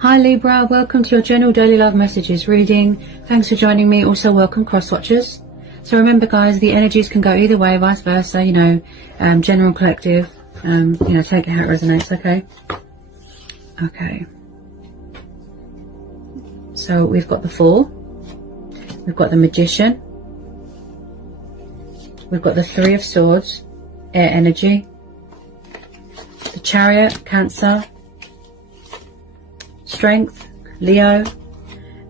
Hi Libra, welcome to your general daily love messages reading. Thanks for joining me. Also welcome cross watchers. So remember guys, the energies can go either way, vice versa, general, collective, take it how it resonates, okay? Okay. So we've got the Fool, we've got the Magician, we've got the Three of Swords, air energy, the Chariot, Cancer, Strength, Leo,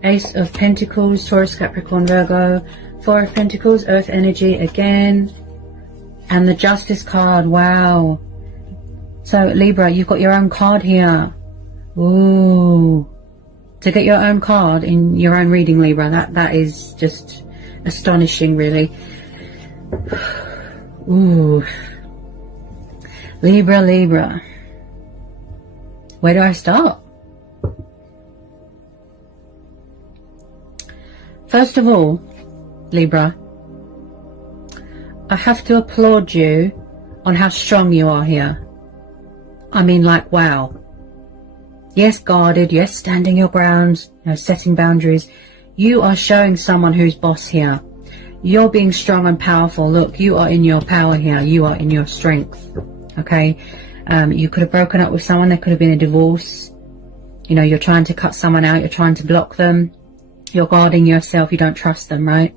Ace of Pentacles, Taurus, Capricorn, Virgo, Four of Pentacles, Earth energy again, and the Justice card. Wow. So Libra, you've got your own card here. Ooh. To get your own card in your own reading, Libra, that is just astonishing, really. Ooh. Libra. Where do I start? First of all, Libra, I have to applaud you on how strong you are here. I mean, like, wow. Yes, guarded. Yes, standing your ground, setting boundaries. You are showing someone who's boss here. You're being strong and powerful. Look, you are in your power here. You are in your strength. Okay? You could have broken up with someone. There could have been a divorce. You're trying to cut someone out. You're trying to block them. You're guarding yourself. You don't trust them, right?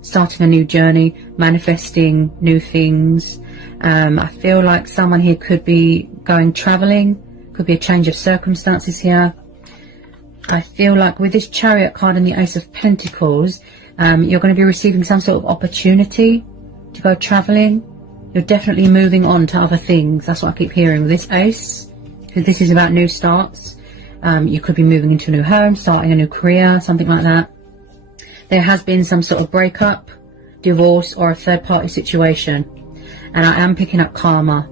Starting a new journey, manifesting new things. I feel like someone here could be going traveling. Could be a change of circumstances here. I feel like with this Chariot card and the Ace of Pentacles, you're going to be receiving some sort of opportunity to go traveling. You're definitely moving on to other things. That's what I keep hearing with this Ace, because this is about new starts. You could be moving into a new home, starting a new career, something like that. There has been some sort of breakup, divorce, or a third-party situation. And I am picking up karma.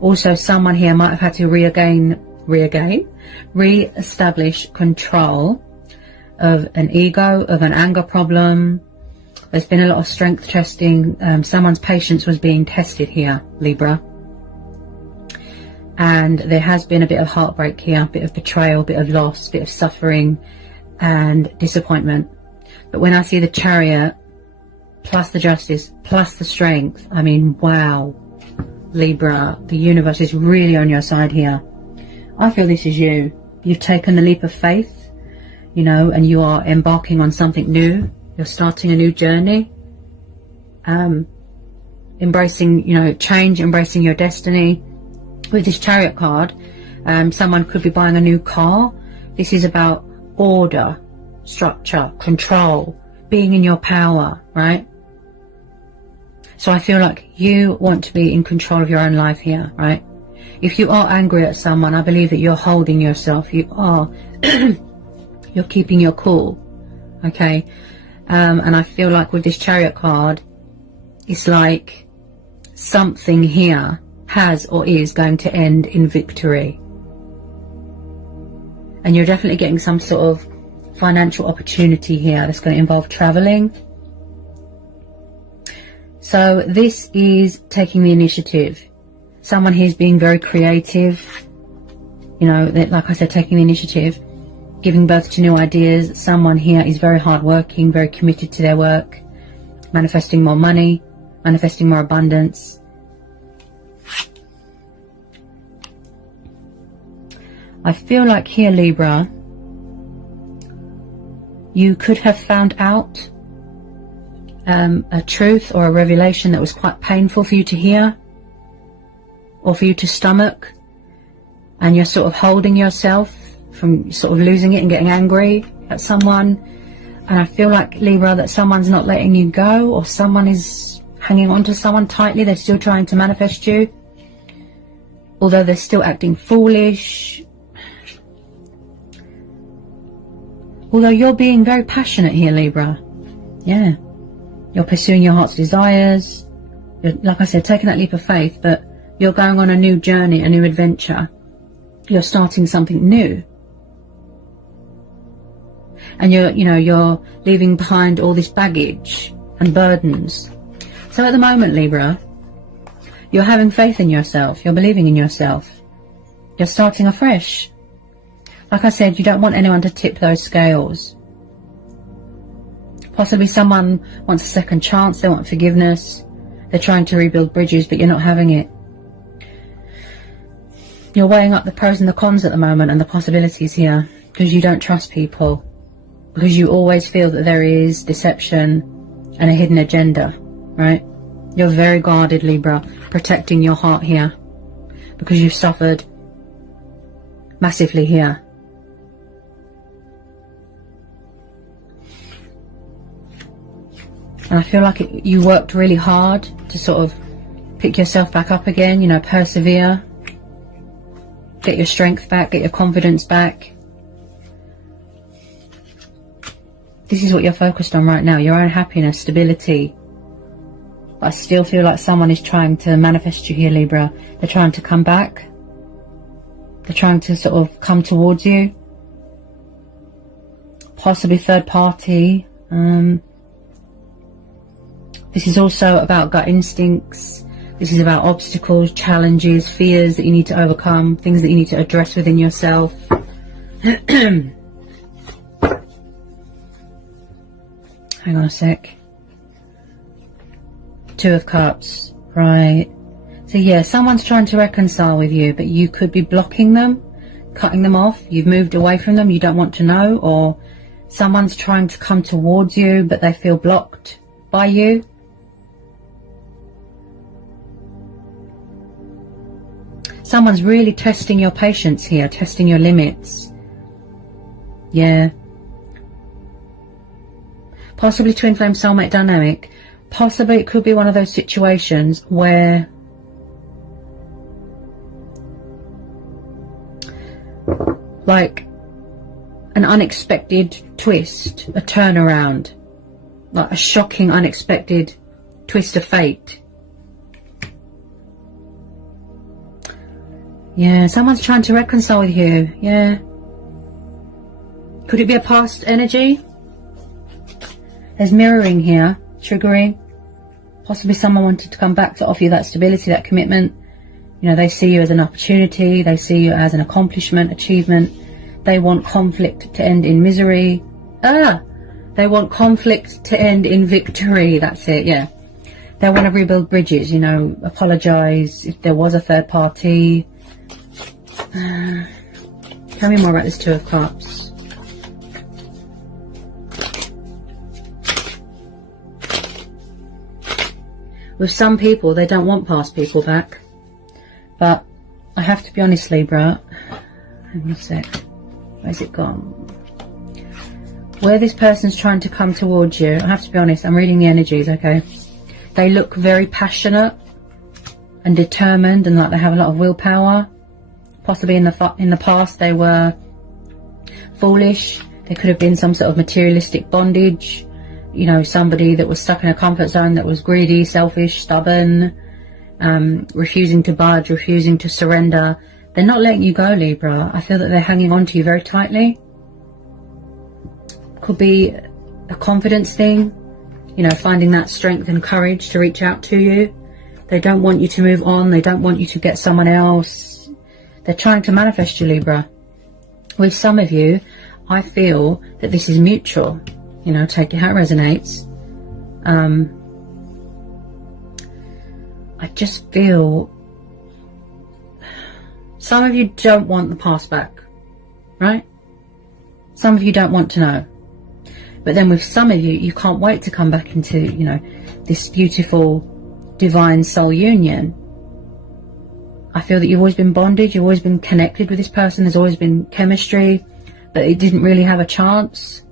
Also, someone here might have had to re-establish control of an ego, of an anger problem. There's been a lot of strength testing. Someone's patience was being tested here, Libra. And there has been a bit of heartbreak here, a bit of betrayal, a bit of loss, a bit of suffering and disappointment. But when I see the Chariot, plus the Justice, plus the Strength, I mean, wow. Libra, the universe is really on your side here. I feel this is you. You've taken the leap of faith, and you are embarking on something new. You're starting a new journey. Embracing, change, embracing your destiny. With this Chariot card, someone could be buying a new car. This is about order, structure, control, being in your power, right? So I feel like you want to be in control of your own life here, right? If you are angry at someone, I believe that you're holding yourself. You are, you're keeping your cool, okay? And I feel like with this Chariot card, it's like something here has or is going to end in victory. And you're definitely getting some sort of financial opportunity here that's going to involve traveling. So this is taking the initiative. Someone here is being very creative. Like I said, taking the initiative, giving birth to new ideas. Someone here is very hardworking, very committed to their work, manifesting more money, manifesting more abundance. I feel like here, Libra, you could have found out a truth or a revelation that was quite painful for you to hear or for you to stomach, and you're sort of holding yourself from sort of losing it and getting angry at someone. And I feel like, Libra, that someone's not letting you go, or someone is hanging on to someone tightly. They're still trying to manifest you, although they're still acting foolish. Although you're being very passionate here, Libra. Yeah. You're pursuing your heart's desires. You're, like I said, taking that leap of faith, but you're going on a new journey, a new adventure. You're starting something new. And you're leaving behind all this baggage and burdens. So at the moment, Libra, you're having faith in yourself. You're believing in yourself. You're starting afresh. Like I said, you don't want anyone to tip those scales. Possibly someone wants a second chance, they want forgiveness, they're trying to rebuild bridges, but you're not having it. You're weighing up the pros and the cons at the moment and the possibilities here, because you don't trust people, because you always feel that there is deception and a hidden agenda, right? You're very guarded, Libra, protecting your heart here, because you've suffered massively here. And I feel like you worked really hard to sort of pick yourself back up again, you know, persevere, get your strength back, get your confidence back. This is what you're focused on right now, your own happiness, stability. But I still feel like someone is trying to manifest you here, Libra. They're trying to come back. They're trying to sort of come towards you. Possibly third party. This is also about gut instincts. This is about obstacles, challenges, fears that you need to overcome, things that you need to address within yourself. Hang on a sec. Two of Cups, right. So yeah, someone's trying to reconcile with you, but you could be blocking them, cutting them off. You've moved away from them, you don't want to know, or someone's trying to come towards you, but they feel blocked by you. Someone's really testing your patience here, testing your limits. Yeah. Possibly twin flame soulmate dynamic. Possibly it could be one of those situations where like an unexpected twist, a turnaround, like a shocking, unexpected twist of fate. Yeah, someone's trying to reconcile with you. Yeah. Could it be a past energy? There's mirroring here, triggering. Possibly someone wanted to come back to offer you that stability, that commitment. You know, they see you as an opportunity. They see you as an accomplishment, achievement. They want conflict to end in misery. They want conflict to end in victory. That's it, yeah. They want to rebuild bridges, you know, apologize if there was a third party. Tell me more about this Two of Cups. With some people, they don't want past people back. But I have to be honest, Libra. Hang on a sec. Where's it gone? Where this person's trying to come towards you, I have to be honest, I'm reading the energies, okay? They look very passionate and determined and like they have a lot of willpower. Possibly in the past they were foolish. There could have been some sort of materialistic bondage. You know, somebody that was stuck in a comfort zone, that was greedy, selfish, stubborn, refusing to budge, refusing to surrender. They're not letting you go, Libra. I feel that they're hanging on to you very tightly. Could be a confidence thing, you know, finding that strength and courage to reach out to you. They don't want you to move on. They don't want you to get someone else. They're trying to manifest you, Libra. With some of you, I feel that this is mutual. You know, take it how it resonates. I just feel some of you don't want the past back, right? Some of you don't want to know. But then with some of you, you can't wait to come back into, you know, this beautiful divine soul union. I feel that you've always been bonded, you've always been connected with this person, there's always been chemistry, but it didn't really have a chance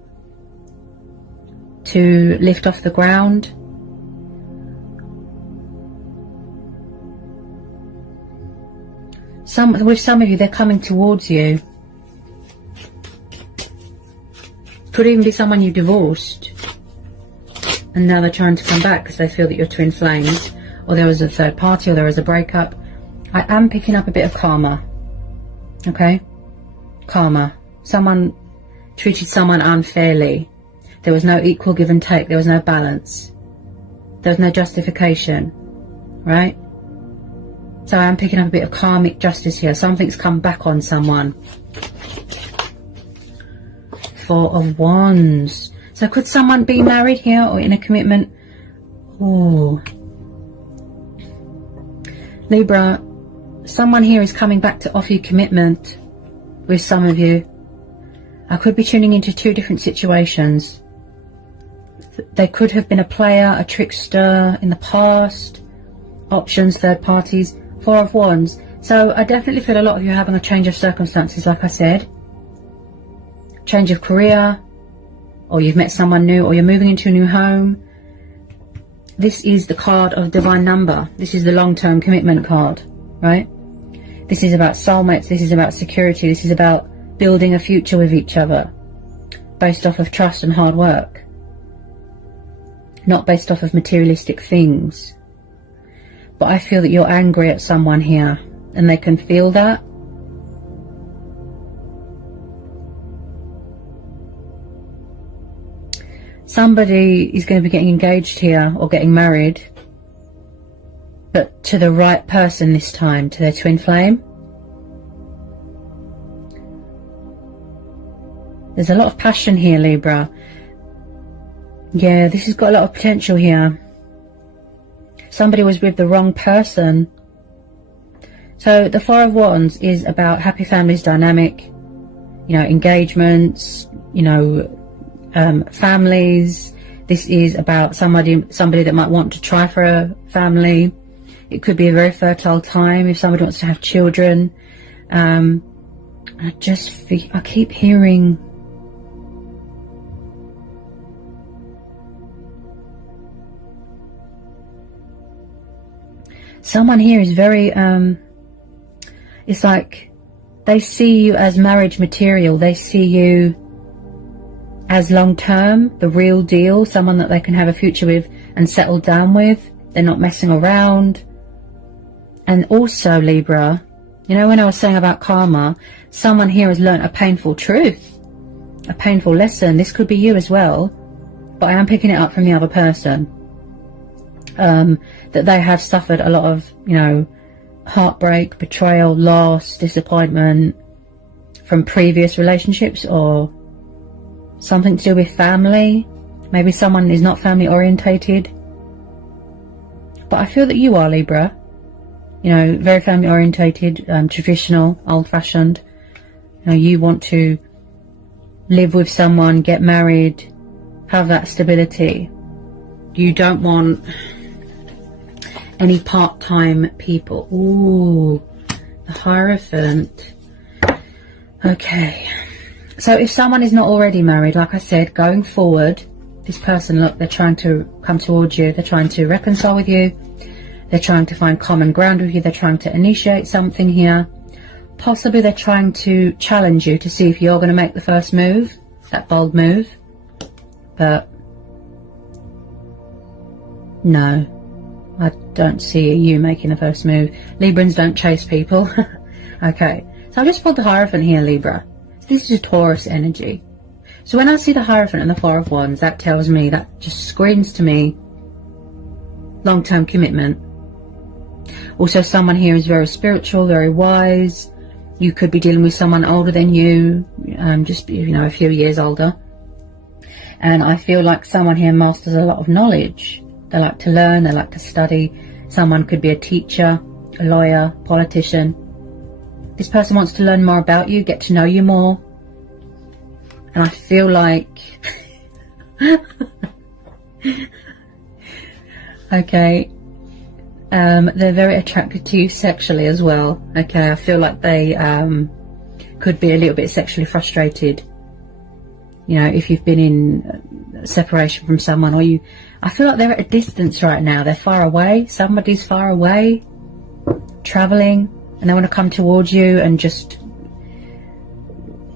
to lift off the ground. With some of you, they're coming towards you. Could even be someone you divorced and now they're trying to come back because they feel that you're twin flames, or there was a third party, or there was a breakup. I am picking up a bit of karma. Okay? Karma. Someone treated someone unfairly. There was no equal give and take. There was no balance. There was no justification. Right? So I'm picking up a bit of karmic justice here. Something's come back on someone. Four of Wands. So could someone be married here or in a commitment? Oh, Libra, someone here is coming back to offer you commitment with some of you. I could be tuning into two different situations. They could have been a player, a trickster in the past, options, third parties. Four of Wands. So I definitely feel a lot of you are having a change of circumstances, like I said. Change of career, or you've met someone new, or you're moving into a new home. This is the card of divine number. This is the long-term commitment card, right? This is about soulmates. This is about security. This is about building a future with each other based off of trust and hard work, not based off of materialistic things. But I feel that you're angry at someone here, and they can feel that. Somebody is going to be getting engaged here or getting married, but to the right person this time, to their twin flame. There's a lot of passion here, Libra. Yeah, this has got a lot of potential here. Somebody was with the wrong person. So the Four of Wands is about happy families, dynamic, you know, engagements, you know, families. This is about somebody that might want to try for a family. It could be a very fertile time if somebody wants to have children. I keep hearing someone here is very, it's like they see you as marriage material. They see you as long-term, the real deal, someone that they can have a future with and settle down with. They're not messing around. And also, Libra, you know, when I was saying about karma, someone here has learnt a painful truth, a painful lesson. This could be you as well, but I am picking it up from the other person. That they have suffered a lot of, you know, heartbreak, betrayal, loss, disappointment from previous relationships, or something to do with family. Maybe someone is not family orientated. But I feel that you are, Libra. You know, very family orientated, traditional, old fashioned. You know, you want to live with someone, get married, have that stability. You don't want any part-time people. Ooh, the Hierophant. Okay. So if someone is not already married, like I said, going forward, this person, look, they're trying to come towards you. They're trying to reconcile with you. They're trying to find common ground with you. They're trying to initiate something here. Possibly they're trying to challenge you to see if you're going to make the first move, that bold move. But no, I don't see you making the first move. Librans don't chase people. Okay, so I just pulled the Hierophant here, Libra. This is a Taurus energy. So when I see the Hierophant and the Four of Wands, that tells me, that just screams to me long-term commitment. Also, someone here is very spiritual, very wise. You could be dealing with someone older than you, just, you know, a few years older. And I feel like someone here masters a lot of knowledge. They like to learn, they like to study. Someone could be a teacher, a lawyer, politician. This person wants to learn more about you, get to know you more. And I feel like okay, they're very attracted to you sexually as well. Okay, I feel like they could be a little bit sexually frustrated. You know, if you've been in separation from someone, or I feel like they're at a distance right now. They're far away. Somebody's far away, traveling, and they want to come towards you and just,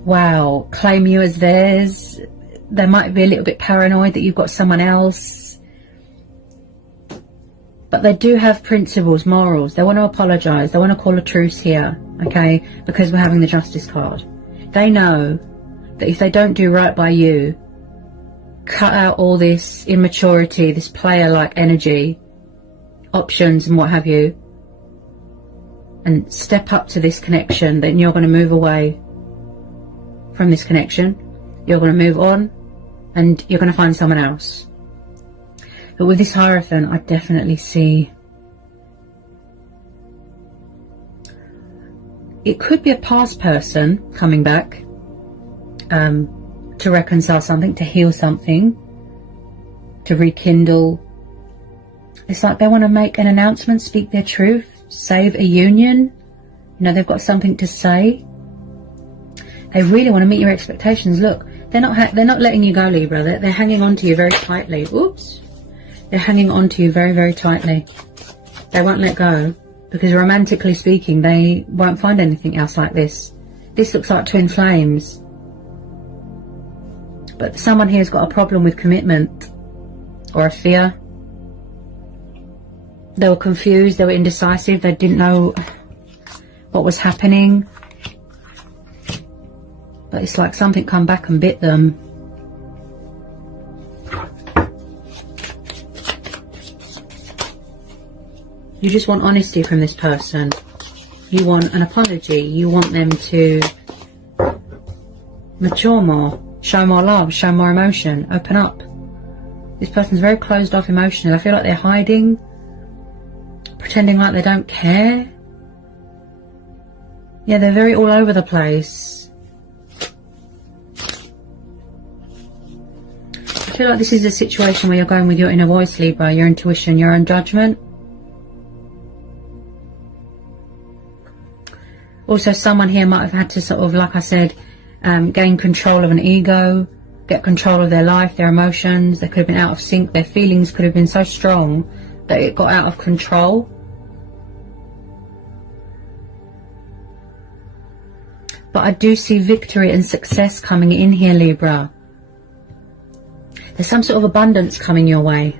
wow, claim you as theirs. They might be a little bit paranoid that you've got someone else. But they do have principles, morals. They want to apologise. They want to call a truce here, okay, because we're having the Justice card. They know that if they don't do right by you, cut out all this immaturity, this player-like energy, options and what have you, and step up to this connection, then you're going to move away from this connection. You're going to move on and you're going to find someone else. But with this Hierophant, I definitely see it could be a past person coming back to reconcile something, to heal something, to rekindle. It's like they want to make an announcement, speak their truth, save a union. You know, they've got something to say. They really want to meet your expectations. Look, they're not letting you go, Libra. They're hanging on to you very tightly. Oops. They're hanging on to you very, very tightly. They won't let go because, romantically speaking, they won't find anything else like this. This looks like twin flames. But someone here has got a problem with commitment or a fear. They were confused, they were indecisive, they didn't know what was happening. But it's like something come back and bit them. You just want honesty from this person. You want an apology. You want them to mature more, show more love, show more emotion, open up. This person's very closed off emotionally. I feel like they're hiding, pretending like they don't care. Yeah, they're very all over the place. I feel like this is a situation where you're going with your inner voice, Libra, your intuition, your own judgment. Also, someone here might have had to sort of, like I said, gain control of an ego, get control of their life, their emotions. They could have been out of sync. Their feelings could have been so strong that it got out of control. But I do see victory and success coming in here, Libra. There's some sort of abundance coming your way.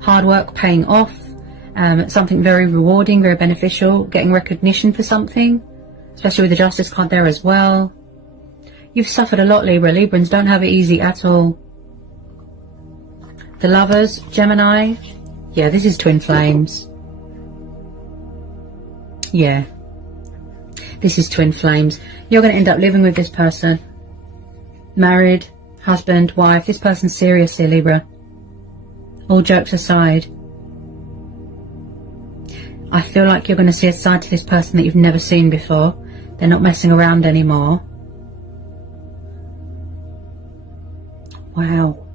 Hard work paying off. Something very rewarding, very beneficial. Getting recognition for something. Especially with the Justice card there as well. You've suffered a lot, Libra. Librans don't have it easy at all. The Lovers, Gemini. Yeah, this is twin flames. Yeah. This is twin flames. You're going to end up living with this person. Married, husband, wife. This person's serious here, Libra. All jokes aside. I feel like you're going to see a side to this person that you've never seen before. They're not messing around anymore. Wow.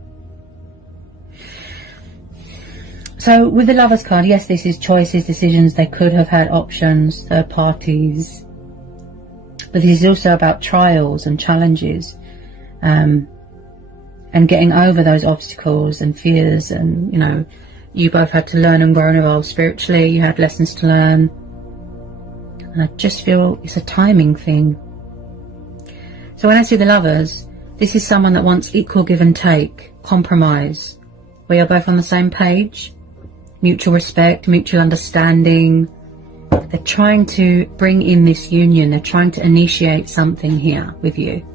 So with the Lovers card, yes, this is choices, decisions. They could have had options, third parties. But this is also about trials and challenges. And getting over those obstacles and fears. And, you know, you both had to learn and grow and evolve spiritually. You had lessons to learn. And I just feel it's a timing thing. So when I see the Lovers, this is someone that wants equal give and take, compromise, where you're both on the same page, mutual respect, mutual understanding. They're trying to bring in this union. They're trying to initiate something here with you.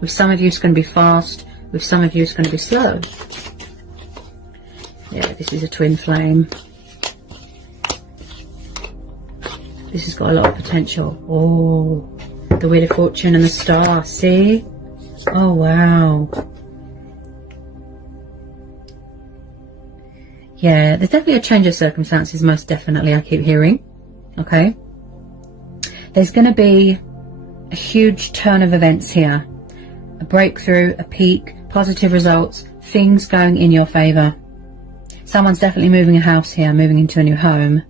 With some of you, it's going to be fast. With some of you, it's going to be slow. Yeah, this is a twin flame. This has got a lot of potential. Oh, the Wheel of Fortune and the Star. See? Oh, wow. Yeah, there's definitely a change of circumstances, most definitely, I keep hearing. Okay? There's going to be a huge turn of events here. A breakthrough, a peak, positive results, things going in your favour. Someone's definitely moving a house here, moving into a new home.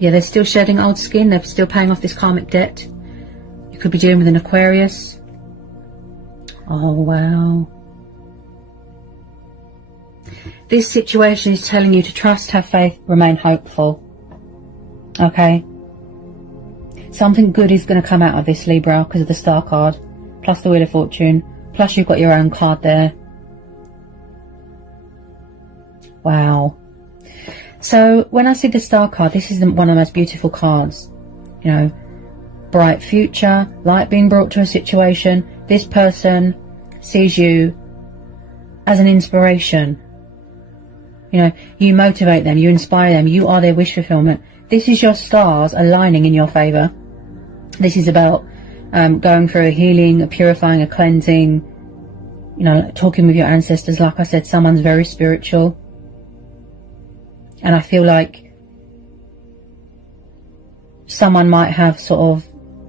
Yeah, they're still shedding old skin. They're still paying off this karmic debt. You could be dealing with an Aquarius. Oh, wow. This situation is telling you to trust, have faith, remain hopeful. Okay? Something good is going to come out of this, Libra, because of the Star card. Plus the Wheel of Fortune. Plus you've got your own card there. Wow. So when I see the Star card, this is one of the most beautiful cards. You know, bright future, light being brought to a situation. This person sees you as an inspiration. You know, you motivate them, you inspire them, you are their wish fulfillment. This is your stars aligning in your favour. This is about going through a healing, a purifying, a cleansing, you know, talking with your ancestors. Like I said, someone's very spiritual. And I feel like someone might have sort of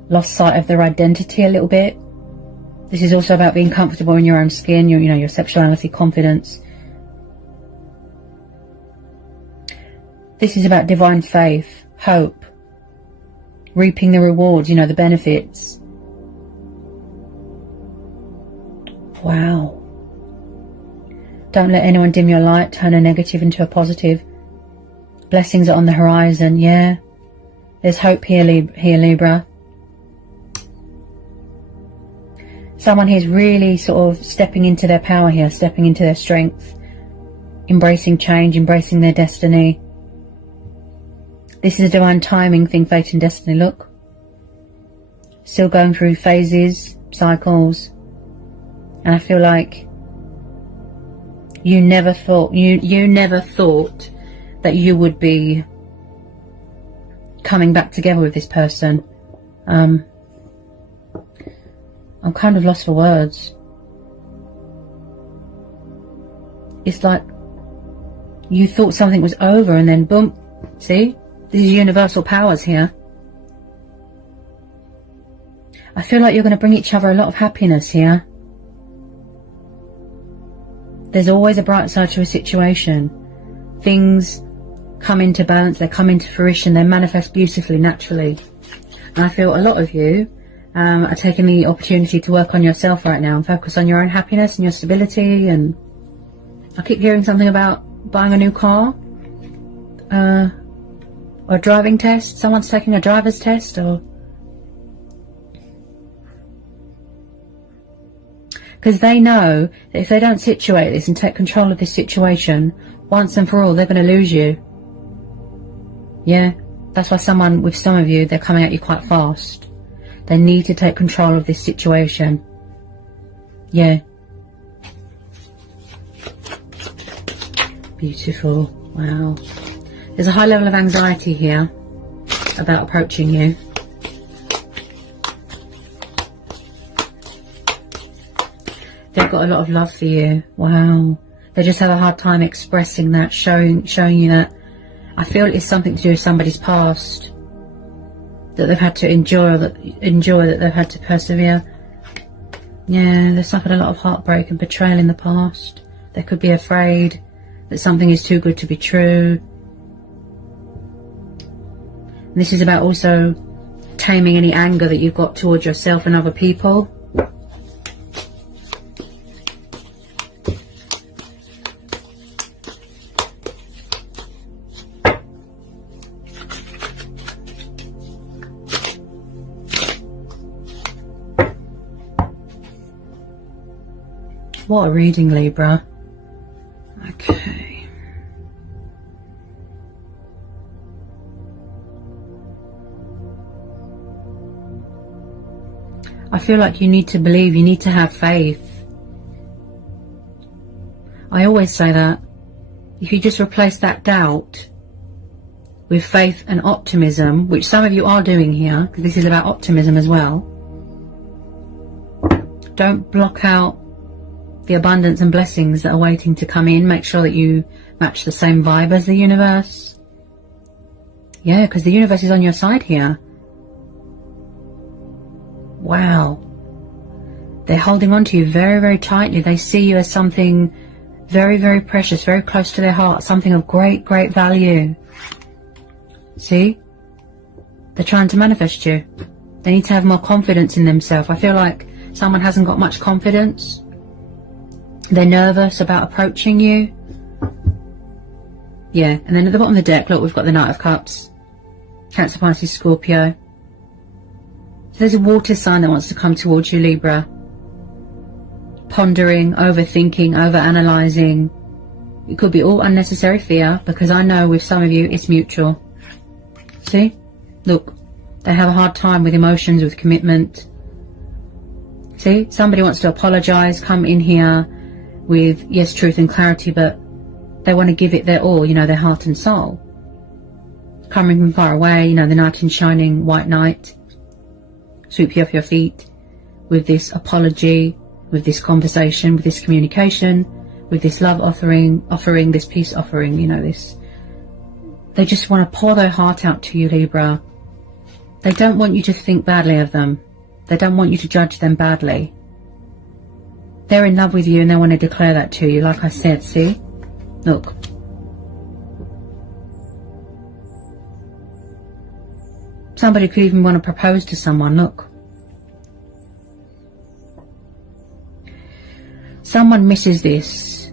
lost sight of their identity a little bit. This is also about being comfortable in your own skin, your, you know, your sexuality, confidence. This is about divine faith, hope, reaping the rewards, you know, the benefits. Wow. Don't let anyone dim your light. Turn a negative into a positive. Blessings are on the horizon. Yeah. There's hope here, Libra. Someone here's really sort of stepping into their power here, stepping into their strength, embracing change, embracing their destiny. This is a divine timing thing, fate and destiny. Look. Still going through phases, cycles. And I feel like you never thought that you would be coming back together with this person. I'm kind of lost for words. It's like you thought something was over and then boom. See? This is universal powers here. I feel like you're going to bring each other a lot of happiness here. There's always a bright side to a situation. Things come into balance, they come into fruition, they manifest beautifully, naturally. And I feel a lot of you are taking the opportunity to work on yourself right now and focus on your own happiness and your stability. And I keep hearing something about buying a new car, or a driving test. Someone's taking a driver's test, or because they know that if they don't situate this and take control of this situation once and for all, they're going to lose you. Yeah, that's why with some of you, they're coming at you quite fast. They need to take control of this situation. Yeah. Beautiful. Wow. There's a high level of anxiety here about approaching you. They've got a lot of love for you. Wow. They just have a hard time expressing that, showing you that. I feel it's something to do with somebody's past that they've had to endure, that they've had to persevere. Yeah, they've suffered a lot of heartbreak and betrayal in the past. They could be afraid that something is too good to be true. And this is about also taming any anger that you've got towards yourself and other people. What a reading, Libra. Okay. I feel like you need to believe, you need to have faith. I always say that. If you just replace that doubt with faith and optimism, which some of you are doing here, because this is about optimism as well, don't block out the abundance and blessings that are waiting to come in. Make sure that you match the same vibe as the universe. Yeah, because the universe is on your side here. Wow. They're holding on to you very, very tightly. They see you as something very, very precious, very close to their heart, something of great, great value. See? They're trying to manifest you. They need to have more confidence in themselves. I feel like someone hasn't got much confidence. They're nervous about approaching you. Yeah, and then at the bottom of the deck, look, we've got the Knight of Cups. Cancer, Pisces, Scorpio. So there's a water sign that wants to come towards you, Libra. Pondering, overthinking, overanalyzing. It could be all unnecessary fear, because I know with some of you it's mutual. See? Look, they have a hard time with emotions, with commitment. See? Somebody wants to apologize, come in here with, yes, truth and clarity, but They want to give it their all, you know, their heart and soul. Coming from far away, you know, the knight in shining white knight. Sweep you off your feet with this apology, with this conversation, with this communication, with this love offering, this peace offering, you know, this. They just want to pour their heart out to you, Libra. They don't want you to think badly of them. They don't want you to judge them badly. They're in love with you and they want to declare that to you, like I said, see? Look. Somebody could even want to propose to someone, look. Someone misses this.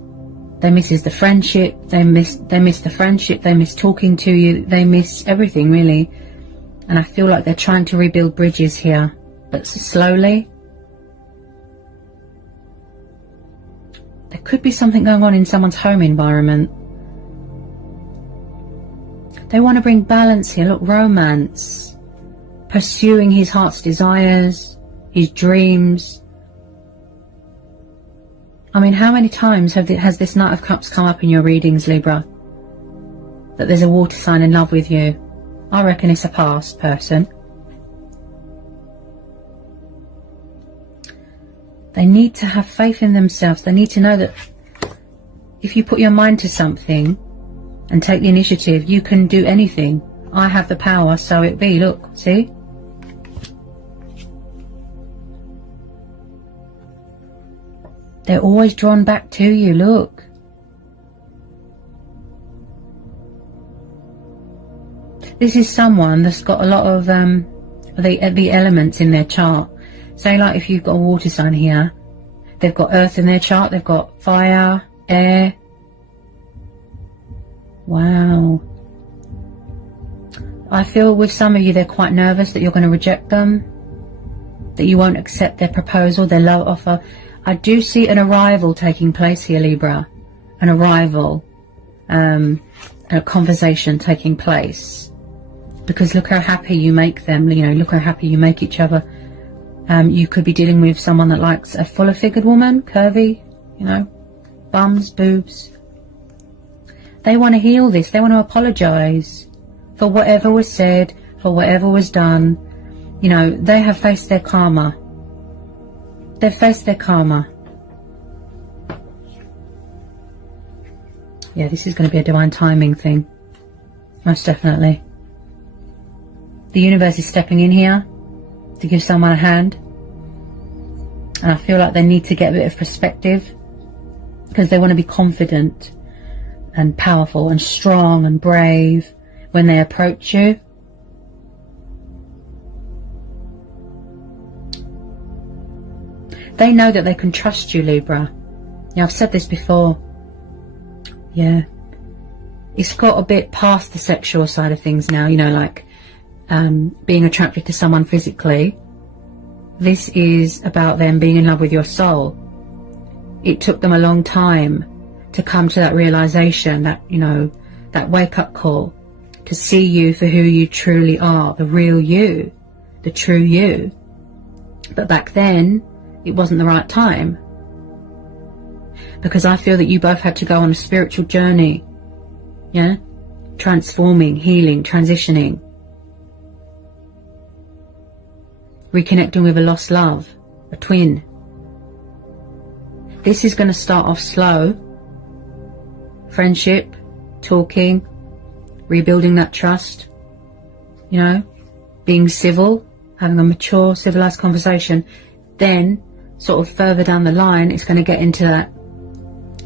They misses the friendship, they miss the friendship, they miss talking to you, they miss everything really. And I feel like they're trying to rebuild bridges here, but slowly. There could be something going on in someone's home environment. They want to bring balance here, look, romance. Pursuing his heart's desires, his dreams. I mean, how many times has this Knight of Cups come up in your readings, Libra? That there's a water sign in love with you. I reckon it's a past person. They need to have faith in themselves. They need to know that if you put your mind to something and take the initiative, you can do anything. I have the power, so it be. Look, see? They're always drawn back to you, look. This is someone that's got a lot of the elements in their chart. Say like if you've got a water sign here, they've got earth in their chart, they've got fire, air. Wow. I feel with some of you they're quite nervous that you're going to reject them, that you won't accept their proposal, their love offer. I do see an arrival taking place here, Libra. An arrival, a conversation taking place. Because look how happy you make them, you know, look how happy you make each other. You could be dealing with someone that likes a fuller figured woman, curvy, you know, bums, boobs. They want to heal this, they want to apologise for whatever was said, for whatever was done. You know, they have faced their karma. They've faced their karma. Yeah, this is going to be a divine timing thing. Most definitely. The universe is stepping in here to give someone a hand. And I feel like they need to get a bit of perspective. Because they want to be confident and powerful and strong and brave when they approach you. They know that they can trust you, Libra. Yeah, I've said this before. Yeah. It's got a bit past the sexual side of things now, you know, like being attracted to someone physically. This is about them being in love with your soul. It took them a long time to come to that realization, that, you know, that wake-up call, to see you for who you truly are, the real you, the true you. But back then, it wasn't the right time. Because I feel that you both had to go on a spiritual journey. Yeah? Transforming, healing, transitioning. Reconnecting with a lost love, a twin. This is going to start off slow. Friendship, talking, rebuilding that trust. You know? Being civil, having a mature, civilized conversation. Then, sort of further down the line, it's going to get into that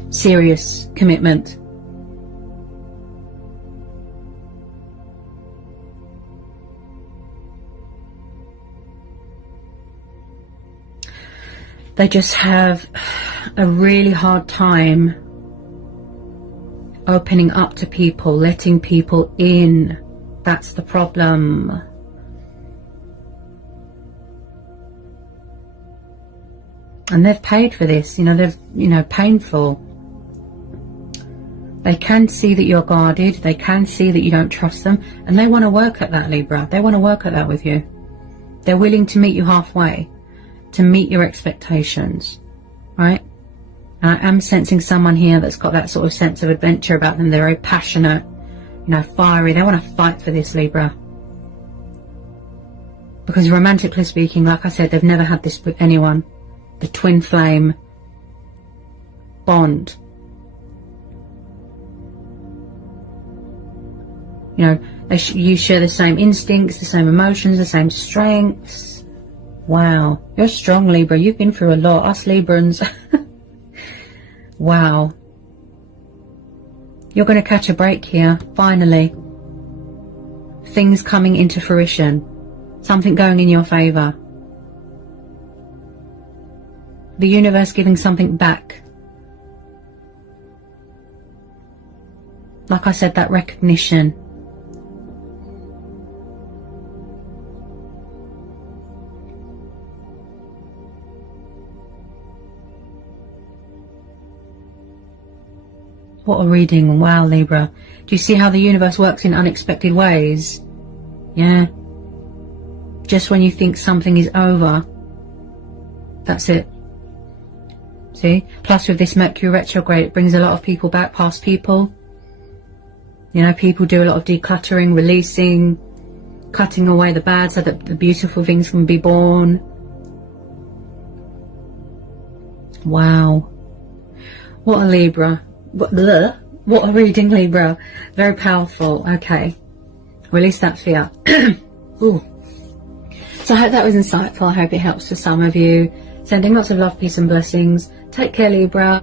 serious commitment. They just have a really hard time opening up to people, letting people in. That's the problem. And they've paid for this, you know, they've, you know, painful. They can see that you're guarded, they can see that you don't trust them, and they want to work at that, Libra. They want to work at that with you. They're willing to meet you halfway, to meet your expectations, right? And I am sensing someone here that's got that sort of sense of adventure about them. They're very passionate, you know, fiery. They want to fight for this, Libra. Because romantically speaking, like I said, they've never had this with anyone. The twin flame bond. You know, you share the same instincts, the same emotions, the same strengths. Wow. You're strong, Libra. You've been through a lot. Us Librans. Wow. You're going to catch a break here, finally. Things coming into fruition. Something going in your favour. The universe giving something back. Like I said, that recognition. What a reading. Wow, Libra. Do you see how the universe works in unexpected ways? Yeah. Just when you think something is over, that's it. See? Plus with this Mercury retrograde, it brings a lot of people back, past people. You know, people do a lot of decluttering, releasing, cutting away the bad so that the beautiful things can be born. Wow. What a Libra. What a reading, Libra. Very powerful. Okay. Release that fear. Ooh. So I hope that was insightful. I hope it helps for some of you. Sending lots of love, peace and blessings. Take care, Libra.